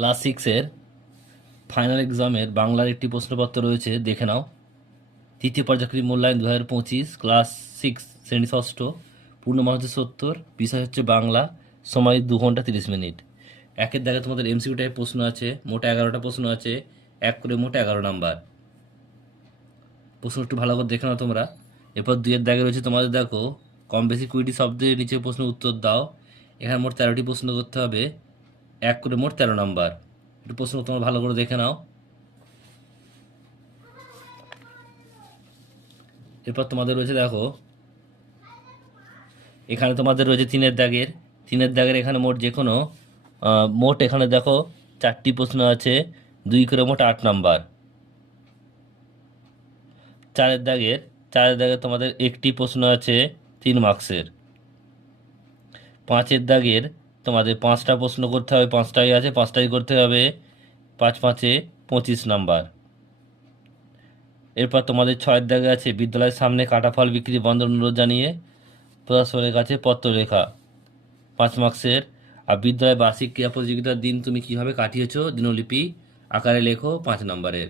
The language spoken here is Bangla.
ক্লাস সিক্সের ফাইনাল এক্সামের বাংলার একটি প্রশ্নপত্র রয়েছে, দেখে নাও। তৃতীয় পর্যায়ক্রমিক মূল্যায়ন 2025, ক্লাস সিক্স, শ্রেণী ষষ্ঠ, পূর্ণমান হচ্ছে 70, বিষয় হচ্ছে বাংলা, সময় 2 ঘন্টা 30 মিনিট। একের দাগে তোমাদের এমসিকিউ টাইপ প্রশ্ন আছে, মোট 11টা প্রশ্ন আছে, এক করে মোট 11 নাম্বার। প্রশ্ন একটু ভালো করে দেখে নাও তোমরা। এরপর 2-এর দাগে রয়েছে তোমাদের, দেখো, কম বেশি 20টি শব্দের নিচে প্রশ্ন উত্তর দাও। এখানে মোট 13টি প্রশ্ন করতে হবে, এক করে মোট 13 নাম্বার। একটু প্রশ্ন তোমরা ভালো করে দেখে নাও। এরপর তোমাদের রয়েছে, দেখো, এখানে তোমাদের রয়েছে 3-এর দাগের এখানে মোট যে কোনো মোট এখানে দেখো 4টি প্রশ্ন আছে, 2 করে মোট 8 নাম্বার। 4-এর দাগের তোমাদের একটি প্রশ্ন আছে 3 মার্কসের। 5-এর দাগের তোমাদের 5টা প্রশ্ন করতে হবে, 5টাই আছে, 5টাই করতে হবে, 5-5-এ 25 নাম্বার। এরপর তোমাদের 6-এর দাগে আছে বিদ্যালয়ের সামনে কাটা ফল বিক্রি বন্ধ অনুরোধ জানিয়ে প্রশাসনের কাছে পত্র লেখা, 5 মার্কসের। আর বিদ্যালয় বার্ষিক ক্রীড়া প্রতিযোগিতার দিন তুমি কিভাবে কাটিয়েছো দিনলিপি আকারে লেখো, 5 নাম্বারের।